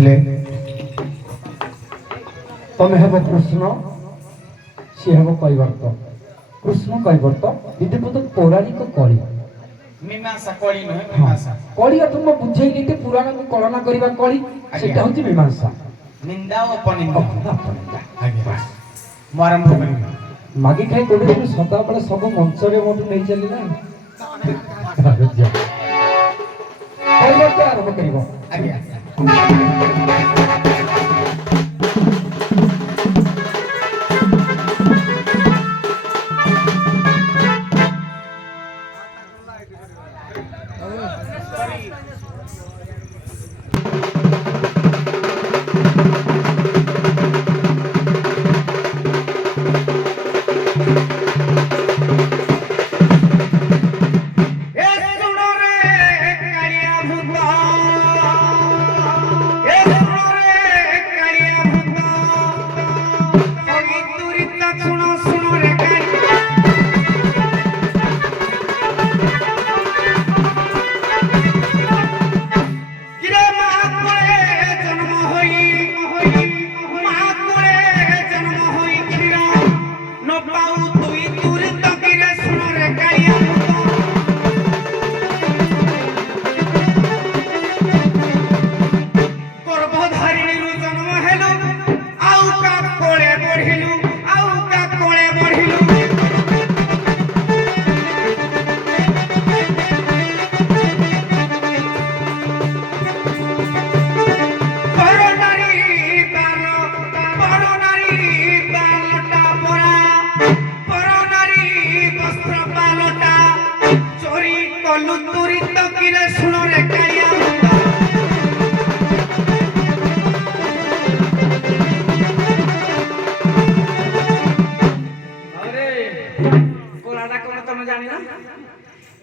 ଥିଲେ ତମେ ହେବ କୃଷ୍ଣ ସିଏ ହେବ କୈବର୍ତ୍ତ କୃଷ୍ଣ କୈବର୍ତ୍ତ ବିଦ୍ୟୁପତ ପୌରାଣିକ କଳି ମୀମାଂସା କଳି ନୁହେଁ ମୀମାଂସା କଳି ଅର୍ଥ ମୁଁ ବୁଝେଇଲି ଯେ ପୁରାଣକୁ କଳନା କରିବା କଳି ସେଟା ହେଉଛି ମୀମାଂସା ନିନ୍ଦା ଓ ଅପନିନ୍ଦା ଆଜ୍ଞା ମୁଁ ଆରମ୍ଭ କରିବି ମାଗି ଖାଇ କୋଟେ ଦିନ ସଦାବେଳେ ସବୁ ମଞ୍ଚରେ ମୋଠୁ ନେଇ ଚାଲିଲା କୈବର୍ତ୍ତ ଆରମ୍ଭ କରିବ ଆଜ୍ଞା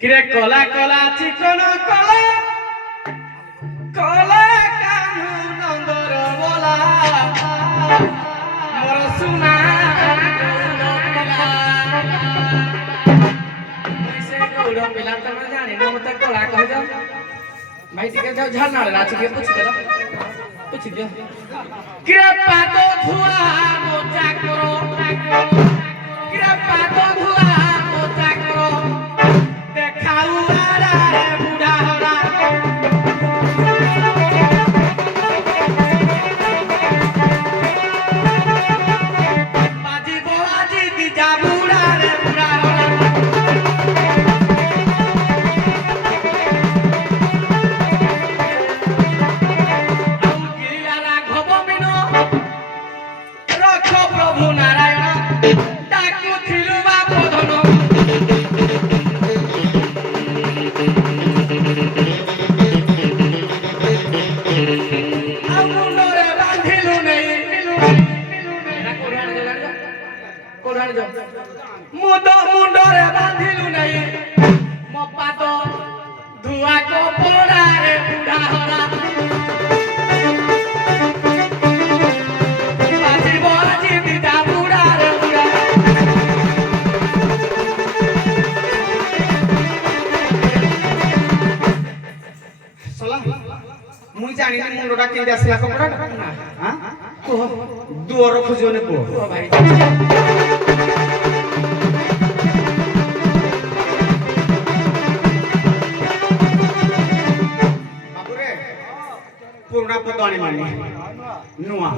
কিরে কলা কলা চিকন কলা কলা কানু নন্দর বলা মোর সুনা গৌড় পিলা তুমি জানি না মতে কলা কহ যাও ভাই টিকে যাও ঝাড়নাড়ে নাচি কে পুছি দিও কিরে পাদ ধুয়া মোচা করো কিরে পাদ ধুয়া মোচা করো মুন্ডরে বাঁধিলু নাই মো পাদ ধুয়া কপড়ারে বুড়া হরা বাজিব আজি দিদা বুড়ারে বুড়া সলা মুই জানি না মুন্ডটা কেঁদে আসলা কপড়াটা না হ্যাঁ কুহ দুয়ার খুঁজনে কুহ ভাই পুরোনা পদানি মানে নুয়া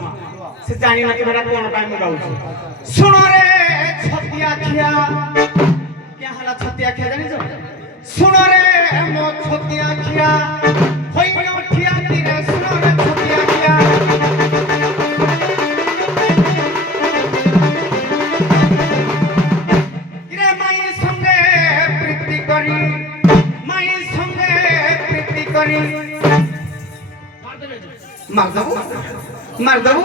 সে জানি না তোরা কোন টাইম গাউছি শুনো রে ছতিয়া খিয়া क्या हला छतिया খিয়া জানিস শুনো রে মো ছতিয়া খিয়া হইনো ঠিয়া দিরে শুনো রে ছতিয়া খিয়া কিরে মায়ের সঙ্গে প্রীতি করি মায়ের সঙ্গে প্রীতি করি मार देबो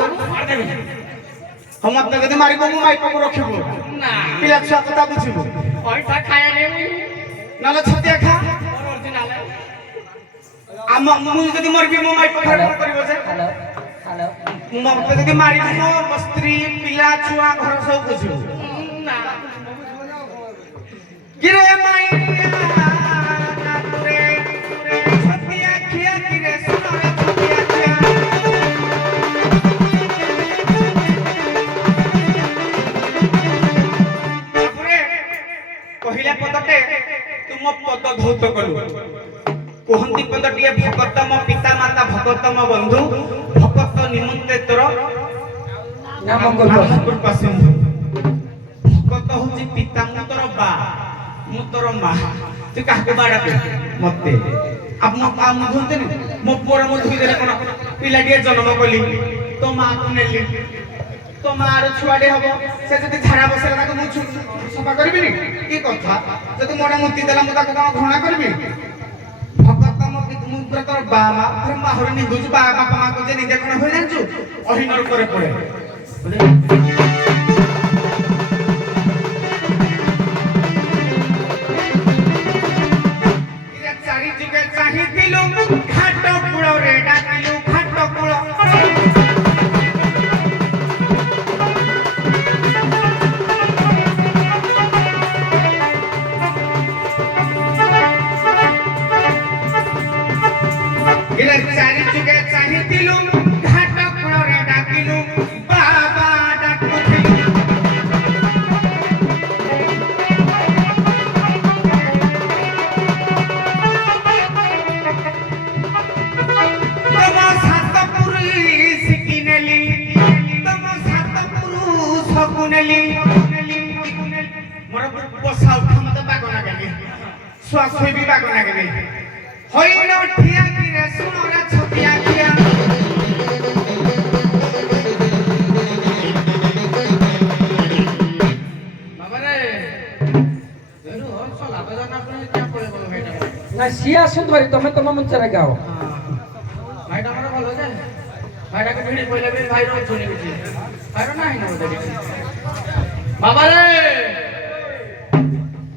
हम त कदि मारिबो मु माइक को रखिबो ना पिला छुआ कथा बुझिबो ओइटा खाया ने नाले छतिया खा ओरिजिनल आम मु कदि मरबी मु माइक को करिबो जे हेलो हेलो मु त कदि मारिबो मो स्त्री पिला छुआ घर सब बुझिबो ना गिरे माई ना तुरे छतिया खिया गिरे सुनो रे छतिया खिया କୁହନ୍ତି ପଦଟିଏ ଭଗତମ ପିତା ମାତା ଭଗତମ ବନ୍ଧୁ ଭଗତ ନିମନ୍ତେ ତୋର ନାମ କୃପା ସିନ୍ଧୁ। ଭଗତ ହଉଛି ପିତା, ମୁଁ ତୋର ବା, ମୁଁ ତୋର ମା। ତୁ କାହାକୁ ବାଡ଼ା ମତେ ମୁଁ ଧୁନ୍ତନି ମୋ ପୁଅର ମୁଁ ଧୁଇଦେଲେ କଣ ପିଲାଟିଏ ଜନ୍ମ କଲି, ତୋ ମାକୁ ନେଲି, ତୋ ମାର ଛୁଆଟେ ହବ, ସେ ଯଦି ଝାଡ଼ା ବସିଲା ତାକୁ ମୁଁ ସଫା କରିବିନି କି କଥା? ଯଦି ମୋଟା ମୂର୍ତ୍ତି ଦେଲା ମୁଁ ତାକୁ କଣ ଘୃଣା କରିବି? ଭଗତ ମୁଁ ପୁରା ତୋର ବା ମା, ମା ହରେ ନିନ୍ଦୁଛୁ ବା ବାପା ମାକୁ ଯେ ନିଜେ କଣ ହୁଏ ଜାଣିଛୁ? ଅହିନର ପରେ ପଡେ। ଚାରି ଯୁগে ଚାହିଁଥିଲୁ ଘାଟ କୂଳରେ ଡାକିଲୁ ଘାଟ କୂଳ। ଚାରି ଯୁগে ଚାହିଁଥିଲୁ ଘାଟ କୂଳରେ ଡାକିଲୁ ବାବା ଡାକୁଥିଲୁ। ତମ ସାତ ପୁରୁଷକୁ ନେଲି, ତମ ସାତ ପୁରୁଷକୁ ନେଲି। ମୋର ବସା ଉଠା ମତେ ବାଗ ଲାଗେନି, ଶୁଆ ଶୋଇ ବି ବାଗ ଲାଗେନି। ହଇଣ ଠିଆ କିରେ ଶୁଣରେ ଛତିଆ ଖିଆ। না সিଏ ଆସନ୍ତୁ ଭାରି, ତମେ ତମ ମୁଚାରେ ଗାଅ। ଭାଇଟା ଆମର ଭଲ ଯେ ଭାଇଟାକୁ ଭିଡ଼ି ପଇଲେ ବି ଭାଇର ଶୁଣି କିଛି ଭାଇର ନାହିଁ ନା ବୋଧେ କିଛି। ବାବାରେ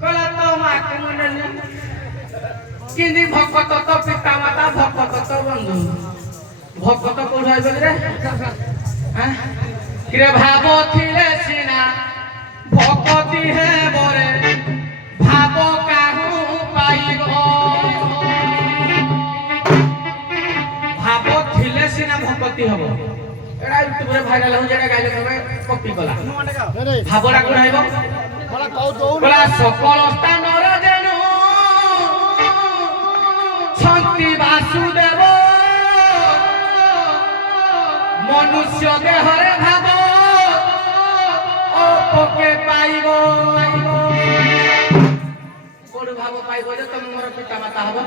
କଲା ତ ମାକୁ ମନେଲି କିନ୍ତି ଭକତ ତ ପିତା ମାତା ଭକତ ତ ବନ୍ଧୁ। ଭକତ କୋଉଠି ଆଇବଲି ରେ? କିରେ ଭାବ ଥିଲେ ସିନା ଭକତି ହେବରେ, ଭାବ କାହୁ ପାଇବ। ଭାବ ଥିଲେ ସିନା ଭକତି ହବ। ଏଟା ୟୁଟ୍ୟୁବରେ ଭାଇରାଲ ହଉଛି, ଏଟା ଗାଇଲେ କବେ କପି କଲା। ଭାବଟା କୋଉଠି ଆଇବ? କଲା ସକଳ ସ୍ଥାନରେ ଯେଣୁ ଛନ୍ତି ବାସୁଦେବ, ମନୁଷ୍ୟ ଦେହରେ ଭାବ ଅପକେ ପାଇବ। କୋଉଠି ଭାବ ପାଇବ ଯେ ତମେ ମୋର ପିତା ମାତା ହବ?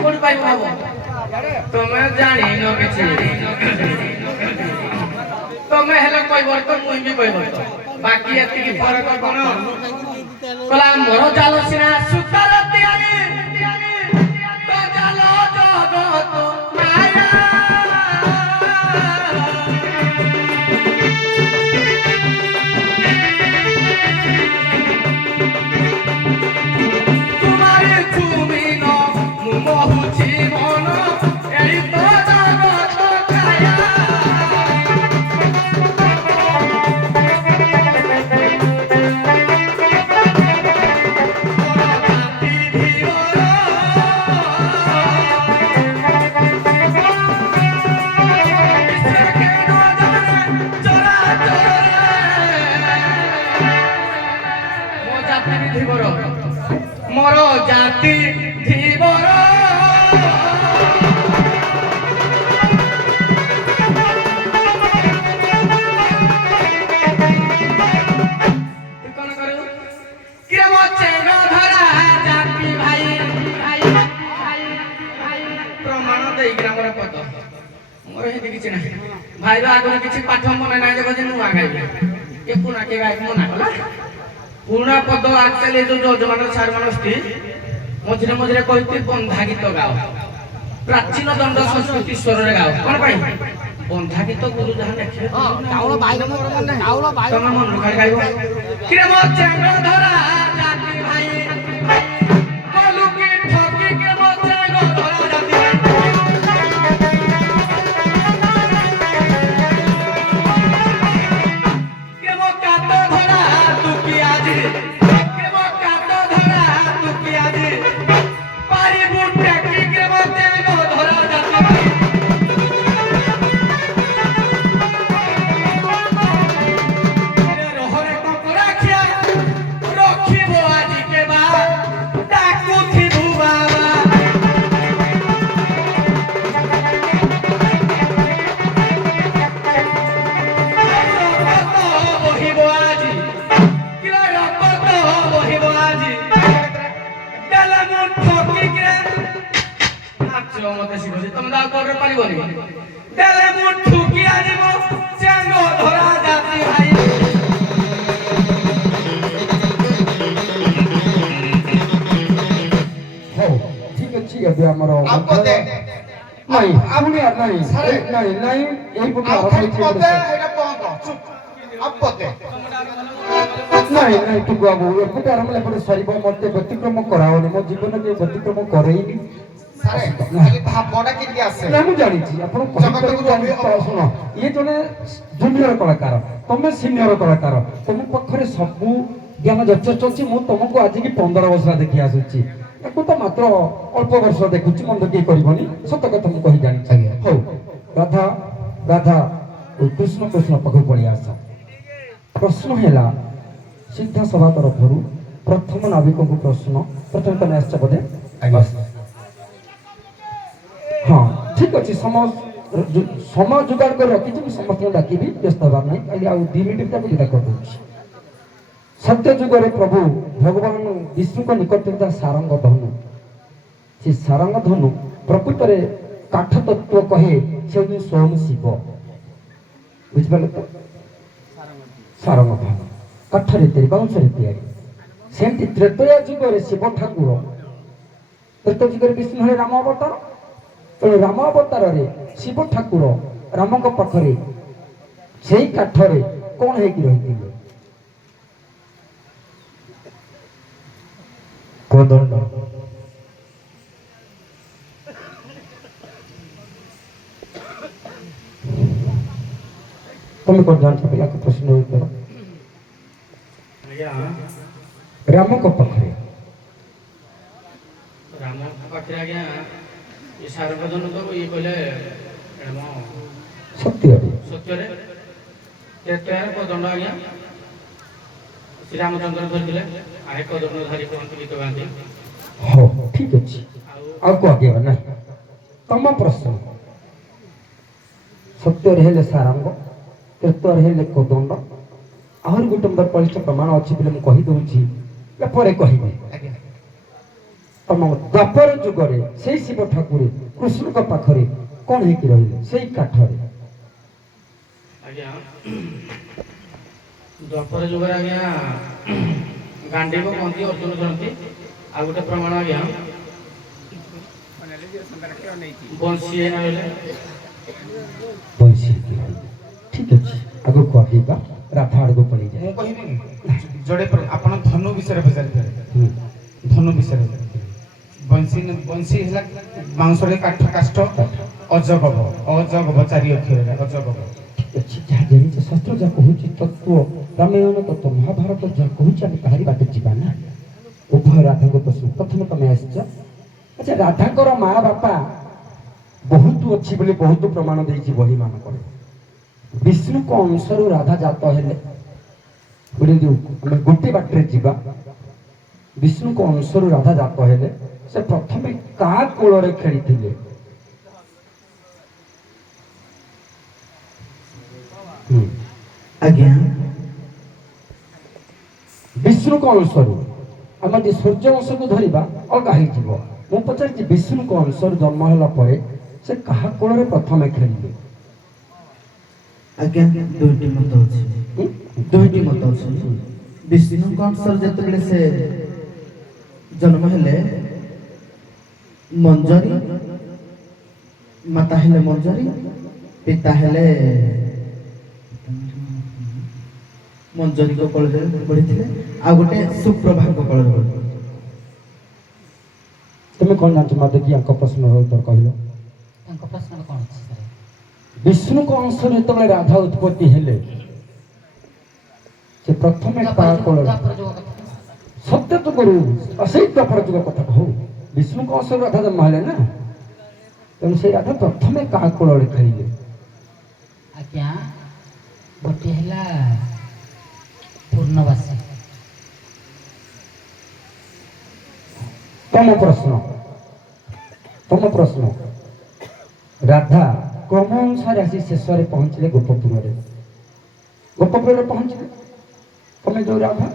କୋଉଠି ପାଇବ ଭାବ? ତମେ ଜାଣିନ କିଛି। ତମେ ହେଲେ କହିବ ତ ମୁଇଁ ବି କହିବ, ବାକି ଏତିକି ଫରକ କଣ? କଲା ମୋର ଜାଲ ସିନା ସୁତାର ତିଆରି, ତ ଜାଲ ଜଗତ ମାୟା। ତୁମାରି ଚୁମିନ ମୁଁ ମହୁଛି ମନ, ଏଇ ତ ଜଗତ କାୟା। ମୋର ଜାତି ଧୀବର। କଣ କରୁ କିରେ ମୋ ଚେଙ୍ଗ ଧରା ଜାତି ଭାଇ ଭାଇ ଭାଇ ଭାଇ ପ୍ରମାଣ ଦେଇକି ଆମର ପଦ ମୋର ହେତି କିଛି ନାହିଁ। ଭାଇର ଆଗରୁ କିଛି ପାଠ ମନେ ନାହିଁ ଯେ କହୁଛି ନୂଆ ଗାଇବି ଏ ପୁଣା କିଏ ଗାଇବି ମନା କଲା। ପୁରୁଣା ପଦ ଆକ୍ଚୁଆଲି ଯୋଉ ଯଜମାନ ସାରମାନ ସ୍ତ୍ରୀ ମଝିରେ ମଝିରେ କହିକି ବନ୍ଧା ଗୀତ ଗାଅ, ପ୍ରାଚୀନ ଦଣ୍ଡ ସଂସ୍କୃତି ସ୍ୱରରେ ଗାଅ। କଣ ପାଇଁ? ବନ୍ଧା ଗୀତ ଗୁରୁ ଯାହା ଲେଖିବେ ତମେ ମନରୁ ଖାଲି ଗାଇବ। କିରେ ମୋ ଚେଙ୍ଗ ଧରା ଜାତି ଭାଇ କଲୁ କି ଠକି କିରେ ମୋ ଚେଙ୍ଗ ଧରା ଜାତି ଭାଇ। କିରେ ମୋ କାତ ଧରା ତୁ କି ଆଜି, କିରେ ମୋ କାତ ଧରା ତୁ କି ଆଜି ପାରିବୁ ଟେକି କିରେ ମୋ ଚେଙ୍ଗ ଧରା ଜାତି ଭାଇ। ରହରେ କଙ୍କଡ଼ା ଖିଆ ରଖିବ ଆଜି କଲରେ ପାରିବନି ଦେଲେ ମୁଁ ଠୁକି ଆଣିବ ଚାଙ୍ଗ ଧରା ଜାତି ଭାଇ ହଉ ଠିକ ଅଛି ଏବେ ଆମର आपको दे ନାଇଁ ପୁଣି ନାଇଁ ସାରେ। ନାଇଁ ନାଇଁ ଏଇ ପଟେ आप ଆରମ୍ଭ खाली ହେଇଛି पते ଗୋଟେ एटा बंद चुप आपको दे ନାଇଁ ନାଇଁ ତୁ ବାବୁ ଏପଟେ ଆରମ୍ଭ ହେଲା ପରେ ସରିବ ମତେ ବ୍ୟତିକ୍ରମ କରାଓନି ମୋ ଜୀବନରେ ବ୍ୟତିକ୍ରମ କରେଇନି सारे खाली भाबडा किंदी आसे ନା ମୁଁ ଜାଣିଛି ଆପଣ ଜଗତକୁ ରବି ହବ। ଶୁଣ ଇଏ ଜଣେ ଜୁନିୟର କଳାକାର ତମେ ସିନିୟର କଳାକାର ତମ ପାଖରେ ସବୁ ଜ୍ଞାନ ଯଥେଷ୍ଟ ଅଛି ମୁଁ ତମକୁ ଆଜିକି 15 ବର୍ଷ ଦେଖି ଆସୁଛି ତାକୁ ତ ମାତ୍ର ଅଳ୍ପ ବର୍ଷ ଦେଖୁଛି ମନ୍ଦ କିଏ କରିବନି ସତ କଥା ମୁଁ କହି ଜାଣିଛି ଆଜ୍ଞା। ହଉ ରାଧା ରାଧା କୃଷ୍ଣ କୃଷ୍ଣ ପାଖକୁ ପଳେଇ ଆସ ପ୍ରଶ୍ନ ହେଲା ସିଦ୍ଧାସଭା ତରଫରୁ ପ୍ରଥମ ନାବିକଙ୍କୁ ପ୍ରଶ୍ନ ପ୍ରଥମେ ତମେ ଆସିଛ ବୋଧେ ଆଜ୍ଞା। ହଁ ଠିକ ଅଛି ସମୟ ଯୋଗାଡ଼ କରି ରଖିଛି ମୁଁ ସମସ୍ତଙ୍କୁ ଡାକିବି ବ୍ୟସ୍ତ ହେବାର ନାହିଁ ଖାଲି ଆଉ 2 ମିନିଟ୍ ଭିତରେ ବିଦା କରିଦେଉଛି ସତ୍ୟ ଯୁଗରେ ପ୍ରଭୁ ଭଗବାନ ବିଷ୍ଣୁଙ୍କ ନିକଟରେ ଥିବା ସାରଙ୍ଗ ଧନୁ ସେ ସାରଙ୍ଗ ଧନୁ ପ୍ରକୃତରେ କାଠ ତତ୍ତ୍ୱ କହେ ସେ ହେଉଛି ସ୍ୱୟଂ ଶିବ ବୁଝିପାରିଲେ ତ ସାରଙ୍ଗ ଧନୁ କାଠରେ ତିଆରି ବାଉଁଶରେ ତିଆରି ସେମିତି ତ୍ରେତୟା ଯୁଗରେ ଶିବ ଠାକୁର ତ୍ରେତୟା ଯୁଗରେ ବିଷ୍ଣୁ ହେଲେ ରାମ ଅବତାର ତେଣୁ ରାମ ଅବତାରରେ ଶିବ ଠାକୁର ରାମଙ୍କ ପାଖରେ ସେଇ କାଠରେ କଣ ହେଇକି ରହିଥିଲେ କୋଦଣ୍ଡ ତମେ କଣ ଜାଣିଛ ପିଲାଙ୍କ ପ୍ରଶ୍ନ ଉତ୍ତର ଆଜ୍ଞା ରାମଙ୍କ ପାଖରେ ରାମ ପାଖରେ ଆଜ୍ଞା ଏ ସାରବଦନ ତ ଇଏ କହିଲେ ରାମ ସତ୍ୟରେ ସତ୍ୟରେ ତ୍ରେତୟାର କୋଦଣ୍ଡ ଆଜ୍ଞା ଶ୍ରୀରାମଚନ୍ଦ୍ର ଧରିଥିଲେ ଆଏ କୋଦଣ୍ଡ ଧରି କୁହନ୍ତି ଗୀତ ଗାଆନ୍ତି ହଉ ଠିକ ଅଛି ଆଉ କୁହ ଆଗେଇବା ନାହିଁ ତମ ପ୍ରଶ୍ନ ସତ୍ୟରେ ହେଲେ ସାରଙ୍ଗ ତ୍ରେତୟରେ ହେଲେ କୋଦଣ୍ଡ ଆହୁରି ଗୋଟେ ମୋର ବଳିଷ୍ଠ ପ୍ରମାଣ ଅଛି ବୋଲି ମୁଁ କହିଦେଉଛି ପରେ କହିବି ଆଜ୍ଞା। ତମ ଦ୍ୱାପର ଯୁଗରେ ସେଇ ଶିବ ଠାକୁର କୃଷ୍ଣଙ୍କ ପାଖରେ କଣ ହେଇକି ରହିଲେ ସେଇ କାଠରେ ଆଜ୍ଞା ଦ୍ୱାପର ଯୁଗରେ ଆଜ୍ଞା ଗାଣ୍ଡୀବ କହନ୍ତି ଅର୍ଜୁନ ଧରନ୍ତି ଆଉ ଗୋଟେ ପ୍ରମାଣ ଆଜ୍ଞା ବଂଶୀ ରହିଲେ ବଂଶୀ ହେଇକି ରହିଲେ ଠିକ ଅଛି ଆଗକୁ ଆଗେଇବା ରାଧା ଆଡ଼କୁ ପଳେଇଯାଏ ମୁଁ କହିବି ଯୋଡ଼େ ଆପଣ ଧନୁ ବିଷୟରେ ପଚାରିଥିଲେ ଧନୁ ବିଷୟରେ ବଂଶୀ ବଂଶୀ ହେଲା ବାଉଁଶରେ କାଠ କାଷ୍ଠ ଅଜଗବ ଅଜଗବ 4 ଅକ୍ଷରରେ ଅଜଗବ ଠିକ ଅଛି ଯାହା ଜାଣିଛ ଶାସ୍ତ୍ର ଯାହା କହୁଛି ତତ୍ତ୍ୱ ରାମାୟଣ ତତ୍ତ୍ୱ ମହାଭାରତ ଯାହା କହୁଛି ଆମେ ତାହାରି ବାଟେ ଯିବା ନା ଉଭୟ ରାଧାଙ୍କ ପ୍ରଶ୍ନ ପ୍ରଥମେ ତମେ ଆସିଛ ଆଚ୍ଛା ରାଧାଙ୍କର ମା ବାପା ବହୁତ ଅଛି ବୋଲି ବହୁତ ପ୍ରମାଣ ଦେଇଛି ବହି ମାନଙ୍କରେ ବିଷ୍ଣୁଙ୍କ ଅଂଶରୁ ରାଧା ଜାତ ହେଲେ ଆମେ ଗୋଟେ ବାଟରେ ଯିବା ବିଷ୍ଣୁଙ୍କ ଅଂଶରୁ ରାଧା ଜାତ ହେଲେ ସେ ପ୍ରଥମେ କାହା କୋଳରେ ଖେଳିଥିଲେ ଆଜ୍ଞା ବିଷ୍ଣୁଙ୍କ ଅଂଶରୁ ଆମେ ଯଦି ସୂର୍ଯ୍ୟ ଅଂଶକୁ ଧରିବା ଅଲଗା ହେଇଯିବ ମୁଁ ପଚାରିଛି ବିଷ୍ଣୁଙ୍କ ଅଂଶରୁ ଜନ୍ମ ହେଲା ପରେ ସେ କାହା କୋଳରେ ପ୍ରଥମେ ଖେଳିଲେ ଆଜ୍ଞା ଦୁଇଟି ମତ ଅଛି ଦୁଇଟି ମତ ଅଛି ବିଷ୍ଣୁଙ୍କ ଅଂଶରେ ଯେତେବେଳେ ସେ ଜନ୍ମ ହେଲେ ମଞ୍ଜରୀ ମାତା ହେଲେ ମଞ୍ଜରୀ ପିତା ହେଲେ ମଞ୍ଜରୀଙ୍କ କୋଳରେ ପଢିଥିଲେ ଆଉ ଗୋଟେ ସୁପ୍ରଭାଙ୍କ କୋଳରେ ପଢିଥିଲେ ତୁମେ କ'ଣ ଜାଣିଛ ମା ଦେଖି ଆଙ୍କ ପ୍ରଶ୍ନର ଉତ୍ତର କହିଲ ତାଙ୍କ ପ୍ରଶ୍ନର କ'ଣ ଅଛି ସାର୍ ବିଷ୍ଣୁଙ୍କ ଅଂଶରୁ ଯେତେବେଳେ ରାଧା ଉତ୍ପତ୍ତି ହେଲେ ସେ ପ୍ରଥମେ କାହା କୋଳରେ ଦ୍ୱାପର ଯୁଗ କଥା ସତ୍ୟ ତ କରୁ ସେଇ ଦ୍ୱାପର ଯୁଗ କଥା କହୁ ବିଷ୍ଣୁଙ୍କ ଅଂଶରୁ ରାଧା ଜନ୍ମ ହେଲେ ନା ତେଣୁ ସେଇ ରାଧା ପ୍ରଥମେ କାହା କୋଳରେ ଖେଳିଲେ ଆଜ୍ଞା ଗୋଟିଏ ହେଲା ପୂର୍ଣ୍ଣବାସୀ ତମ ପ୍ରଶ୍ନ ରାଧା କ୍ରମ ଅନୁସାରେ ଆସି ଶେଷରେ ପହଞ୍ଚିଲେ ଗୋପପୁରରେ ପହଞ୍ଚିଲେ ତମେ ଯୋଉ ରାଧା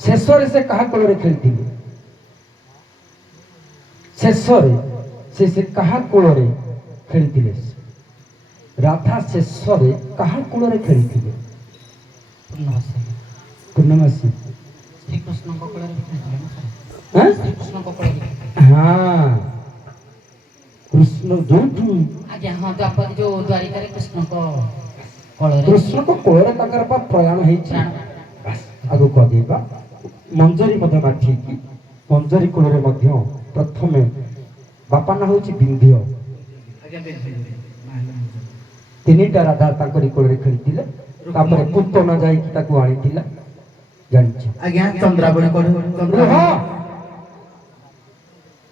ଶେଷରେ ସେ କାହା କୋଳରେ ଖେଳିଥିଲେ ଶେଷରେ ସେ କାହା କୋଳରେ ଖେଳିଥିଲେ ରାଧା ଶେଷରେ କାହା କୂଳରେ ଖେଳିଥିଲେ? ପୂର୍ଣ୍ଣବାସୀ ପୂର୍ଣ୍ଣମାସୀ। ଶ୍ରୀକୃଷ୍ଣଙ୍କ କୋଳରେ ବି ଖେଳିଥିଲେ ନା ସାର୍? ହଁ ଶ୍ରୀକୃଷ୍ଣଙ୍କ କୋଳରେ ବି ଖେଳିଥିଲେ। କୃଷ୍ଣ ଯୋଉଠୁ ଆଜ୍ଞା ହଁ ଦ୍ୱାପର ଯୋଉ ଦ୍ୱାରିକାରେ କୃଷ୍ଣଙ୍କ କୋଳରେ କୃଷ୍ଣଙ୍କ କୋଳରେ ତାଙ୍କର ବା ପ୍ରୟାଣ ହେଇଛି। ବାସ୍, ଆଗକୁ ଆଗେଇବା। ମଞ୍ଜରୀ ମଧ୍ୟ ମାଠିକି ମଞ୍ଜରୀ କୂଳରେ ମଧ୍ୟ ପ୍ରଥମେ ବାପା ନାଁ ହେଉଛି ବିନ୍ଧ୍ୟ। ତିନିଟା ରାଧା ତାଙ୍କରି କୋଳରେ ଖେଳିଥିଲେ। ତାପରେ ପୁତନା ଯାଇକି ତାକୁ ଆଣିଥିଲା। ଜାଣିଛ ଆଜ୍ଞା ଚନ୍ଦ୍ରାବଳୀ ରୁହ।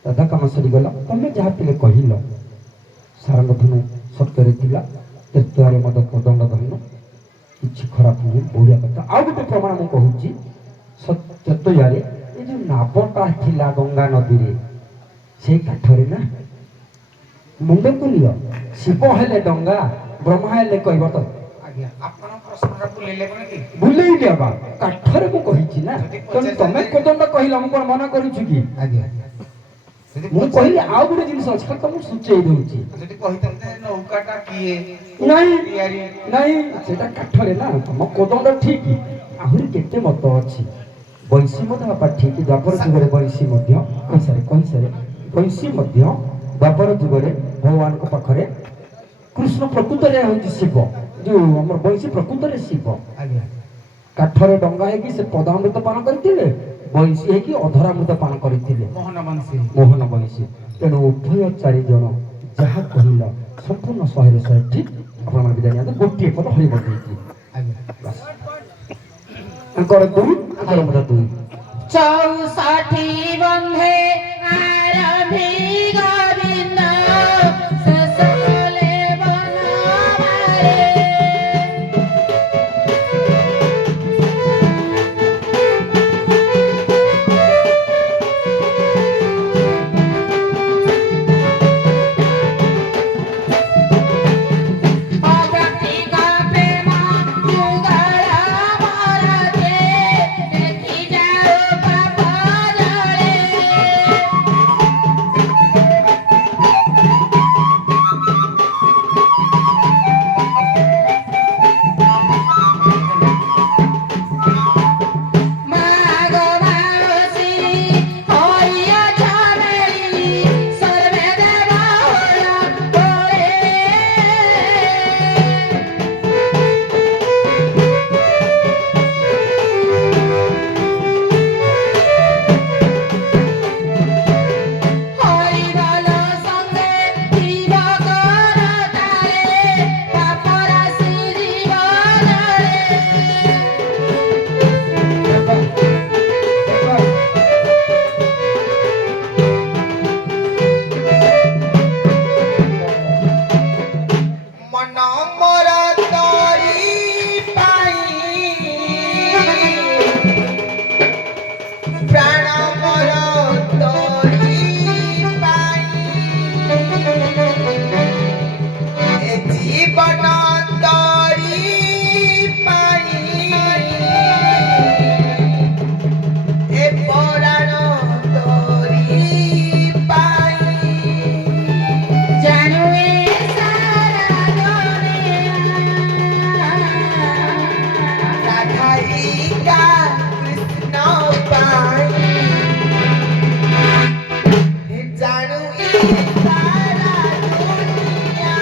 ରାଧା କାମ ସରିଗଲା। ତମେ ଯାହା ପିଲେ କହିଲ ସାରଙ୍ଗ ଧନୁ ସତ୍ୟରେ ଥିଲା, ତୃତୀୟରେ ମଦ କୋଦଣ୍ଡ ଧନୁ, କିଛି ଖରାପ ନୁହେଁ, ବଢିଆ କଥା। ଆଉ ଗୋଟେ ପ୍ରମାଣ ମୁଁ କହୁଛି। ତୃତୀୟରେ ଏ ଯୋଉ ନାବଟା ଥିଲା ଗଙ୍ଗା ନଦୀରେ ସେଇ କାଠରେ ନା ମୁଣ୍ଡକୁ ନିଅ। ଶିବ ହେଲେ ଡଙ୍ଗା, ବ୍ରହ୍ମା ହେଲେ କହିବ ତ ଆଜ୍ଞା ଆପଣ ପ୍ରଶ୍ନଟା ବୁଲେଇଲେ କଣ କି? ବୁଲେଇ ଦେବା। କାଠରେ ମୁଁ କହିଛି ନା, ତେଣୁ ତମେ କୋଦଣ୍ଡ କହିଲ, ମୁଁ କଣ ମନା କରୁଛି କି? ଆଜ୍ଞା ଯଦି ମୁଁ କହିଲି ଆଉ ଗୋଟେ ଜିନିଷ ଅଛି, ଖାଲି ତମକୁ ସୂଚେଇ ଦଉଛି। ଯଦି କହିଥାନ୍ତେ ନୌକାଟା କିଏ ନାଇଁ ତିଆରି ନାଇଁ, ସେଟା କାଠରେ ନା, ତମ କୋଦଣ୍ଡ ଠିକ। ଆହୁରି କେତେ ମତ ଅଛି। ବଂଶୀ ମଧ୍ୟ ବାପା ଠିକ, ଦ୍ୱାପର ଯୁଗରେ ବଂଶୀ ମଧ୍ୟ କହିସାରେ ବଂଶୀ ମଧ୍ୟ ଦ୍ୱାପର ଯୁଗରେ ଭଗବାନଙ୍କ ପାଖରେ କୃଷ୍ଣ ପ୍ରକୃତରେ ହେଉଛି ଶିବ, ଯୋଉ ଆମର ବଂଶୀ ପ୍ରକୃତରେ ଶିବ। ଆଜ୍ଞା କାଠରେ ଡଙ୍ଗା ହେଇକି ସେ ପଦାମୃତ ପାନ କରିଥିଲେ, ବଂଶୀ ହେଇକି ଅଧରାମୃତ ପାନ କରିଥିଲେ ମୋହନ ବଂଶୀ। ମୋହନ ବଂଶୀ। ତେଣୁ ଉଭୟ ଚାରିଜଣ ଯାହା କହିଲ ସମ୍ପୂର୍ଣ୍ଣ 100ରେ 100 ଠିକ। ଆପଣମାନେ ବିଦାୟ ନିଅନ୍ତୁ ଗୋଟିଏ ପଦ ହରିବ ଦେଇକି। ଆଜ୍ଞା ବାସ୍। ତାଙ୍କର ଦୁଇ, ତାଙ୍କର ମଧ୍ୟ ଦୁଇ। 64 ବନ୍ଧେ ଆରଭି ଗୋବିନ୍ଦ ଶେଷ କଲେ ବନବାରେ। ଅବ୍ୟକ୍ତିକ ପ୍ରେମ ଯୁଗଳ ମରତେ, ଦେଖି ଯାଉ ପାପ ଜଳେ। ମାଗ ମାଉସୀ ହୋଇଅ ଛାମେଳି, ସର୍ବେ ଦେବ କୋଳେ। হরিবল সঙ্গে জীব করতারে, পাপ রাশি জীব জলে। ମନ ମୋର ତୋରି ପାଇଁ, ପ୍ରାଣ ମୋର ତୋରି ପାଇଁ, ଏ ଜୀବନ ତୋରି ପାଇଁ, ଏ ପରାଣ ତୋରି ପାଇଁ। ଜାଣୁ ଏ ସାରା ଦୁନିଆ, ରାଧାରିକା କୃଷ୍ଣ ପାଇଁ, ଜାଣୁ ଏ ସାରା ଦୁନିଆ।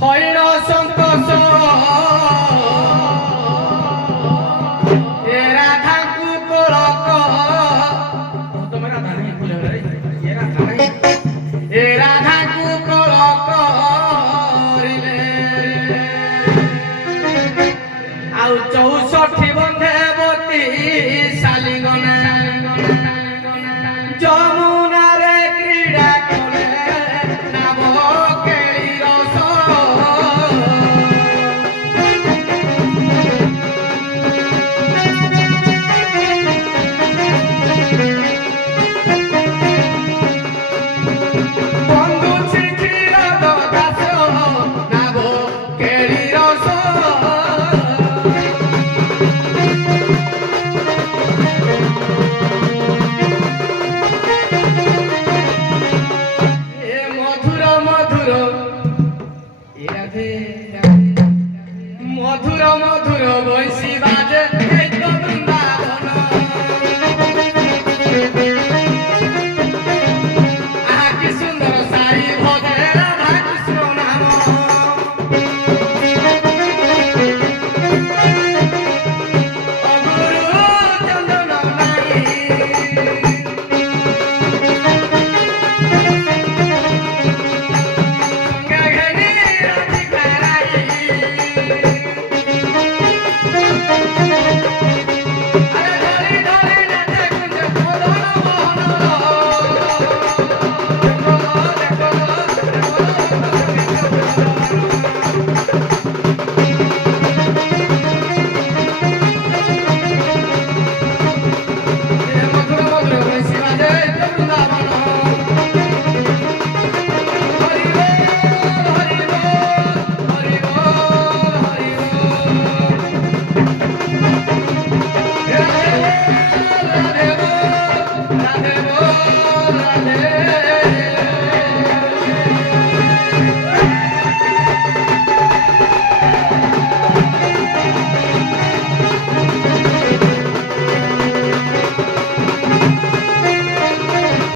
হইল সন্তোষ এ রাধাকু কলক তোমার রাধা নেই ভুলে গেলে এ রাধা নেই এ রাধাকু কলক করিলে আউ 64 বন্ধেবতী শালিগণে যমুনারে ক্রীড়া করে নাব কেলি রস বন্ধু চিঠির দাস নাব কেলি রস এ মধুর মধুর এ রাধে মধুর মধুর বৈশিবা